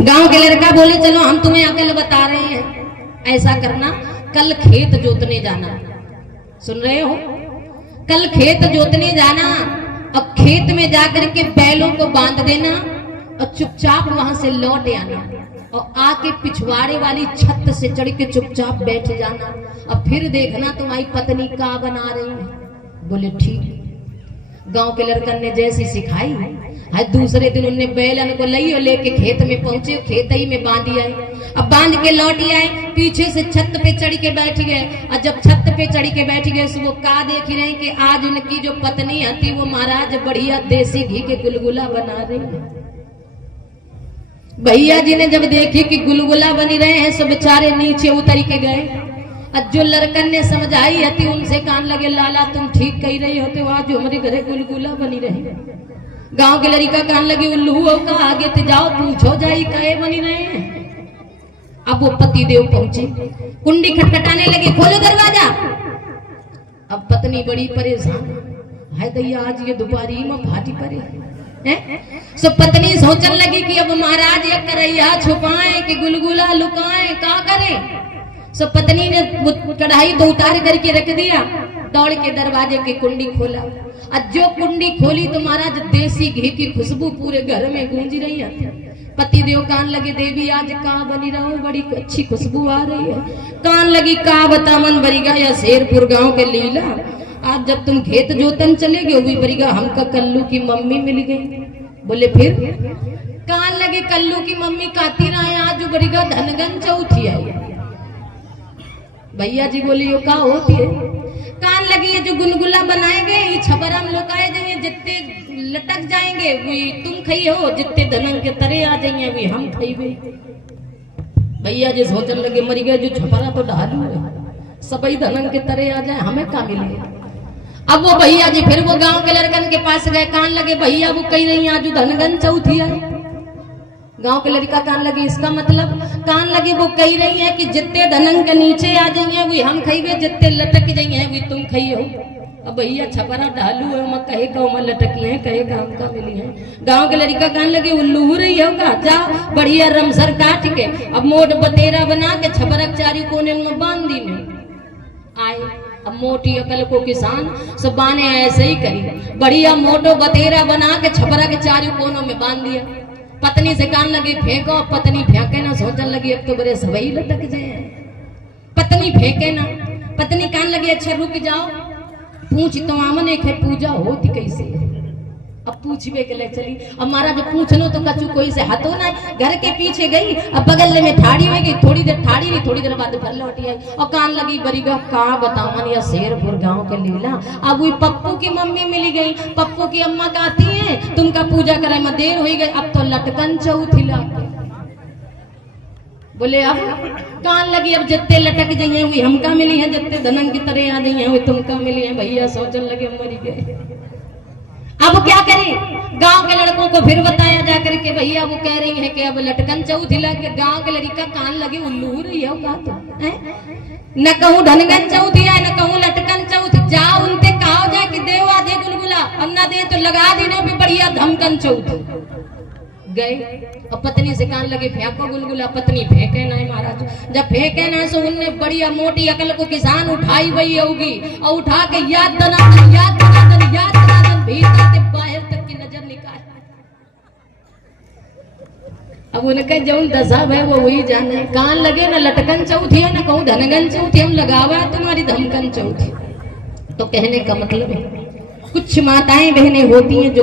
गांव के लड़का बोले चलो हम तुम्हें अकल बता रहे हैं, ऐसा करना, कल खेत जोतने जाना। सुन रहे हो? कल खेत जोतने जाना और खेत में जाकर के बैलों को बांध देना और चुपचाप वहां से लौट आना और आके पिछवाड़े वाली छत से चढ़ के चुपचाप बैठ जाना और फिर देखना तुम्हारी पत्नी का बना रही है। बोले ठीक। गांव के लड़कन ने जैसी सिखाई है, दूसरे दिन उनने बैलन को लई और लेके खेत में पहुंचे, खेत ही में बांधी आए। अब बांध के लौटी आए, पीछे से छत पे चढ़ के बैठ गए और जब छत पे चढ़ के बैठ गए तो वो का देख रहे कि आज उनकी जो पत्नी थी वो महाराज बढ़िया देसी घी के गुलगुला बना रही है। भैया जी ने जब देखी कि गुलगुला बनी रहे हैं सब बेचारे नीचे उतर के गए। अब जो लड़कन ने समझाई थी उनसे कान लगे, लाला तुम ठीक कही रही होते, आज हमारे घरे गुलगुला बनी रही। गांव के लड़का कान लगे, उल्लू का आगे ते जाओ पूछो जाई कहे बनी रहे हैं। अब वो पति देव पहुंचे, कुंडी खटखटाने लगे, खोलो दरवाजा। अब पत्नी बड़ी परेशान है, दैया आज ये दोपहरी में फाटी पड़े हैं। सो पत्नी सोचने लगी कि अब महाराज ये करैया छुपाए कि गुलगुला लुकाए, का करे। सो पत्नी ने कढ़ाई तो उतार करके रख दिया, दौड़ के दरवाजे की कुंडी खोला और जो कुंडी खोली तो महाराज देसी घी की खुशबू पूरे घर में गूंज रही है। पति देव कान लगे, देवी आज का बनी रहो, बड़ी अच्छी खुशबू आ रही है। कान लगी, का बता मन बरीगा या शेरपुर गांव के लीला, आज जब तुम खेत जोतन चले गए वही बरीगा हमका कल्लू की मम्मी मिल गई। बोले फिर? कान लगे, कल्लू की मम्मी काती ना है, आज बरीगा धनगन चौथी आई। भैया जी बोली, यो का होती है? कान लगी, ये जो गुलगुला बनाएंगे ये छबरम लोकाए जाएंगे, जितने लटक जाएंगे वही तुम खई हो, जितने धनंग के तरे आ जाएंगे वही हम खईबे। भैया जी सोचने लगे, मरी गए जो छपरा तो ढालू है, सबई धनंग के तरे आ जाए, हमें का मिले। अब वो भैया जी फिर वो गांव के लड़कन के पास गए, कान लगे, भैया वो कही रही आज धनगन चौथी है। गांव के लड़का कान लगे, इसका मतलब? कान लगे, वो कही रही है कि जितने धनंग के नीचे आ जाइए वही हम खइबे, जितने लटक जाइए वही तुम खई हो। अब भैया छपरा ढालू है, मैं कहे का मैं लटकी है, कहे का हमका मिली है। गांव के लड़का कान लगे, उल्लू रही होगा, जाओ बढ़िया रमसर काट के अब मोट बतेरा बना के छपरक चारी कोने में बांध दी में आए। अब मोटी अकल को किसान सब बाने ऐसे ही करी, बढ़िया मोटो बतेरा बना के छपरा के चारी कोनों में बांध दिया। पत्नी से कान लगी, फेंको। पत्नी फेंके ना, सोचने लगी अब तो बड़े सबई लटक जाए। पत्नी फेंके ना, पत्नी कान लगी, अच्छा रुक जाओ, पूछ तो आमने के पूजा होती कैसे। अब पूछवे के ले चली। अब महाराज पूछनो तो कछु कोई से हाथों ना, घर के पीछे गई, अब बगल में ठाड़ी हो गई, थोड़ी देर ठाड़ी रही, थोड़ी देर बाद घर लौटी आई और कान लगी, बरीगा का बतावन या शेरपुर गांव के लीला। अब वही पप्पू की मम्मी मिली गई, पप्पू की अम्मा कहती है तुमका पूजा करे में देर हो गई, अब तो लटकन चौथी लाके। बोले अब कान लगी, अब जितने लटक जाइए वही हमका मिली है, जितने धनंग की तरह आ जाइए वही तुमका मिली है। भैया सोचने लगे मरी गए, अब क्या करें। गांव के लड़कों को फिर बताया जा करके, भैया वो कह रही है कि अब लटकन चौथी लगे। गांव के लड़का कान लगे, उल्लू रही है न कहूँ धनगन चौथी है न कहूँ लटकन चौथी, जाओ उनसे कहा जाए कि देवा दे गुलगुला, अब न दे तो लगा देना भी बढ़िया धमकन चौथी। गए और पत्नी से कान लगे, फेंको गुलगुला। पत्नी फेंके ना महाराज, जब फेंके ना सो उनने बढ़िया मोटी अकल को किसान उठाई वही होगी और उठा के याद दनादन याद दनादन याद दनादन भीतर से बाहर तक की नजर निकाल। अब उनका जो दशा है वो वही जाने। कान लगे ना लटकन चौथी है ना कहूँ धनगन चौथी, हम लगावा तुम्हारी धमकन चौथी। तो कहने का मतलब है कुछ माताएं बहनें होती हैं जो